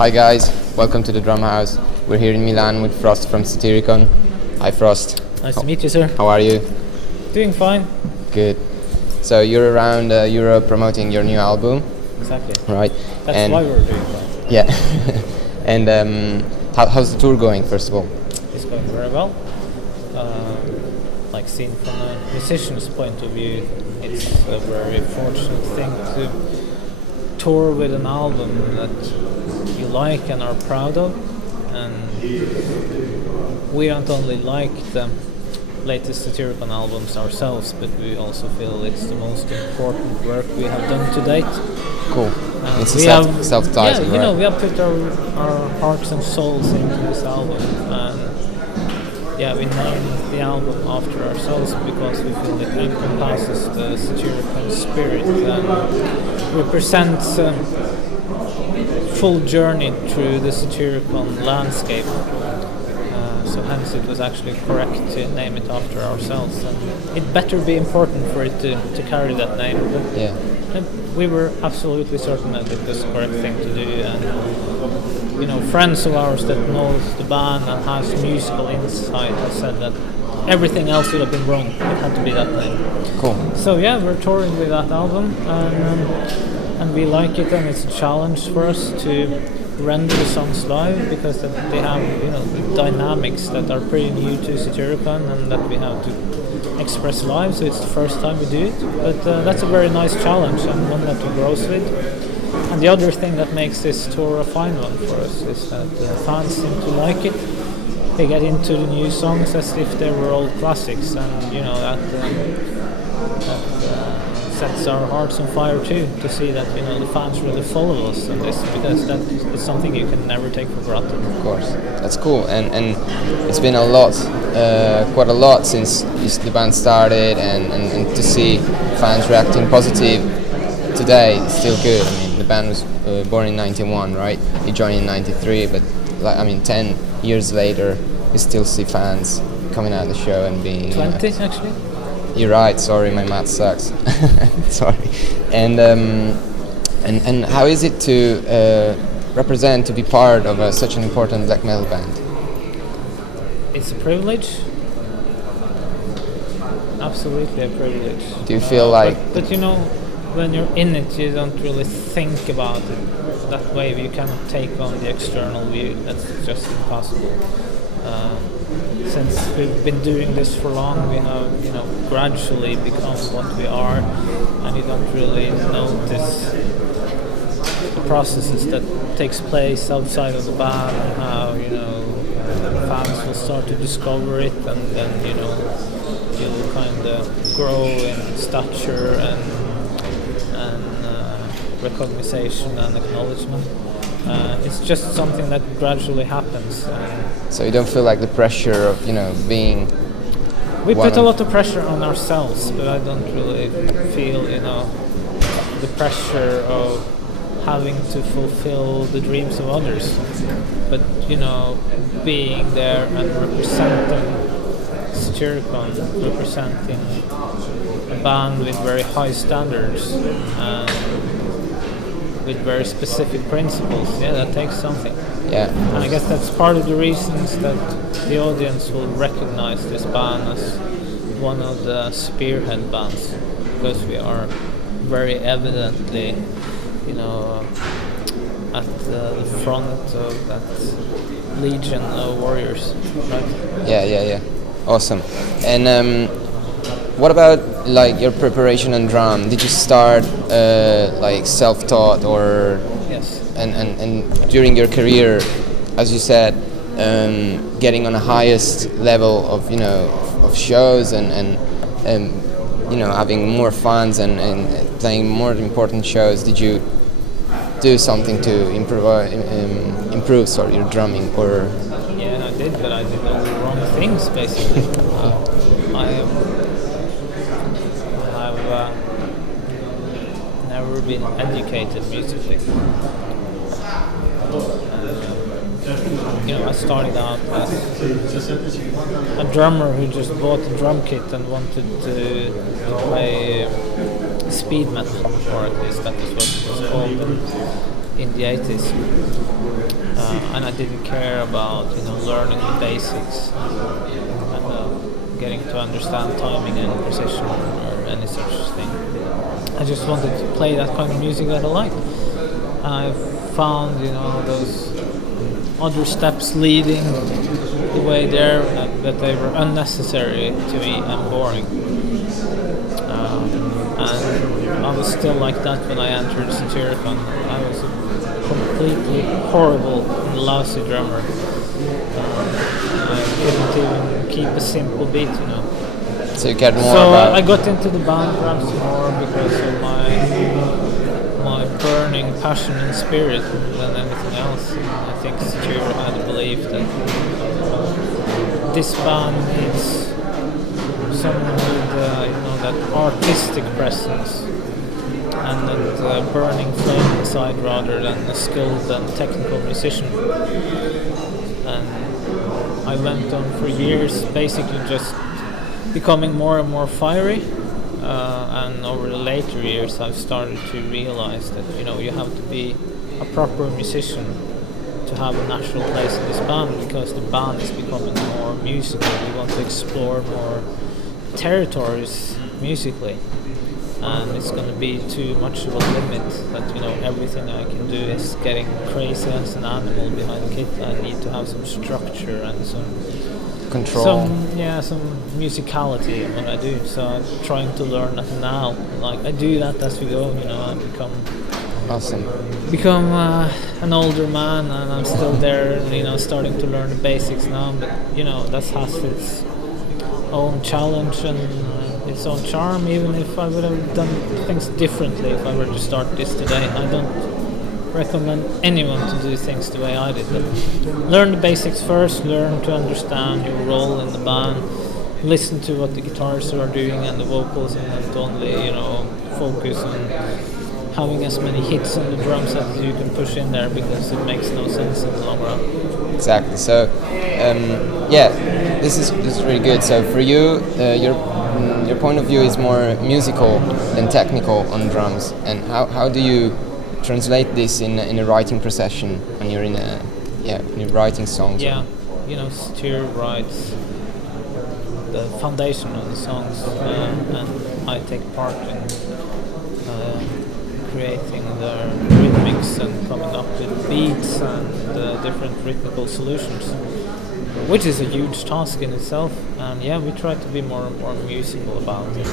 Hi guys, welcome to the Drum House. We're here in Milan with Frost from Satyricon. Hi Frost. Nice to meet you, sir. How are you? Doing fine. Good. So you're around Europe promoting your new album, Exactly. right? That's why we're doing fine. Yeah. And how's the tour going, first of all? It's going very well. Like seen from a musician's point of view, it's a very fortunate thing to tour with an album that you like and are proud of. And we don't only like the latest Satyricon albums ourselves, but we also feel it's the most important work we have done to date. Cool. It's self-titled, yeah, right? We have put our hearts and souls into this album, and yeah, we named the album after ourselves because we feel it encompasses the Satyricon spirit and represents a full journey through the Satyricon landscape. So hence it was actually correct to name it after ourselves, and it better be important for it to carry that name. Yeah. And we were absolutely certain that it was the correct thing to do, and friends of ours that knows the band and has musical insight have said that everything else would have been wrong. It had to be that name. Cool. So yeah, we're touring with that album, and we like it, and it's a challenge for us to render the songs live because they have dynamics that are pretty new to Satyricon and that we have to express live. So it's the first time we do it, but that's a very nice challenge and one that we grows with. And the other thing that makes this tour a fine one for us is that fans seem to like it. They get into the new songs as if they were old classics, and that sets our hearts on fire too, to see that the fans really follow us on this, because that is something you can never take for granted. Of course, that's cool, and it's been a lot, quite a lot since the band started, and to see fans reacting positive today is still good. I mean, the band was born in '91, right? You joined in '93, but 10 years later, we still see fans coming out of the show and being 20 actually. You're right. Sorry, my math sucks. Sorry. And how is it to represent, to be part of such an important black metal band? It's a privilege. Absolutely a privilege. Do you feel like? But when you're in it, you don't really think about it that way. You cannot take on the external view. That's just impossible. Since we've been doing this for long, we have gradually become what we are, and you don't really notice the processes that takes place outside of the band, and how fans will start to discover it, and then you'll kind of grow in stature and recognition and acknowledgement. It's just something that gradually happens. So you don't feel like the pressure of being. We put a lot of pressure on ourselves, but I don't really feel the pressure of having to fulfill the dreams of others. But being there and representing Satyricon, representing a band with very high standards. With very specific principles, that takes something. Yeah. And I guess that's part of the reasons that the audience will recognize this band as one of the spearhead bands, because we are very evidently, at the front of that legion of warriors, right? Yeah. Awesome. And what about your preparation on drum? Did you start self-taught, or? Yes. And during your career, as you said, getting on the highest level of shows and having more fans and playing more important shows, did you do something to improve your drumming, or? Yeah, I did, but I did all the wrong things basically. I've never been educated musically. I started out as a drummer who just bought a drum kit and wanted to play speed metal, or at least that is what it was called. And in the 80s, and I didn't care about learning the basics and getting to understand timing and precision or any such thing. I just wanted to play that kind of music that I liked. And I found those other steps leading the way there that they were unnecessary to me and boring. And I was still like that when I entered Satyricon. I was a completely horrible and lousy drummer. I couldn't even keep a simple beat, So you cared more So about... I got into the band perhaps more because of my burning passion and spirit than anything else. I think Satyr had a belief that this band needs someone with that artistic presence and that burning flame inside rather than a skilled and technical musician. And I went on for years basically just becoming more and more fiery, and over the later years I've started to realize that you have to be a proper musician to have a natural place in this band, because the band is becoming more musical. We want to explore more territories musically, and it's going to be too much of a limit that everything I can do is getting crazy as an animal behind the kit. I need to have some structure and some control. Some musicality in what I do. So I'm trying to learn that now. Like I do that as we go. I become an older man, and I'm still there. Starting to learn the basics now. But that has its own challenge and its own charm. Even if I would have done things differently if I were to start this today, I don't recommend anyone to do things the way I did. But learn the basics first, learn to understand your role in the band, listen to what the guitarists are doing and the vocals, and only focus on having as many hits on the drums as you can push in there, because it makes no sense in the long run. Exactly. So this is really good. So for you, your point of view is more musical than technical on drums. And how do you translate this in a writing procession when you're when you're writing songs? Yeah, Satyr writes the foundation of the songs, and I take part in creating the rhythmics and coming up with beats and different rhythmical solutions, which is a huge task in itself. And we try to be more and more musical about it.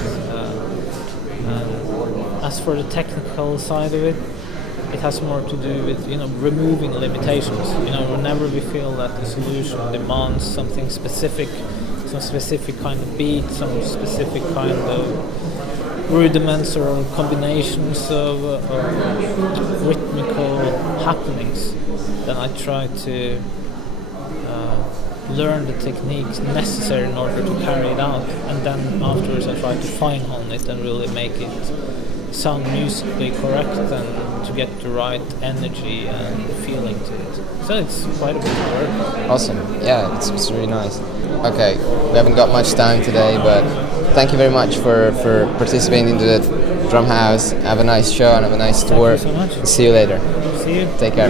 And as for the technical side of it, it has more to do with removing limitations. Whenever we feel that the solution demands something specific, some specific kind of beat, some specific kind of rudiments or combinations of rhythmical happenings, then I try to learn the techniques necessary in order to carry it out, and then afterwards I try to fine-hone it and really make it sound musically correct and to get the right energy and feeling to it. So it's quite a bit of work. Awesome. Yeah, it's really nice. Okay, we haven't got much time today, but thank you very much for participating into the Drum House. Have a nice show and have a nice tour. Thank you so much. See you later. See you. Take care.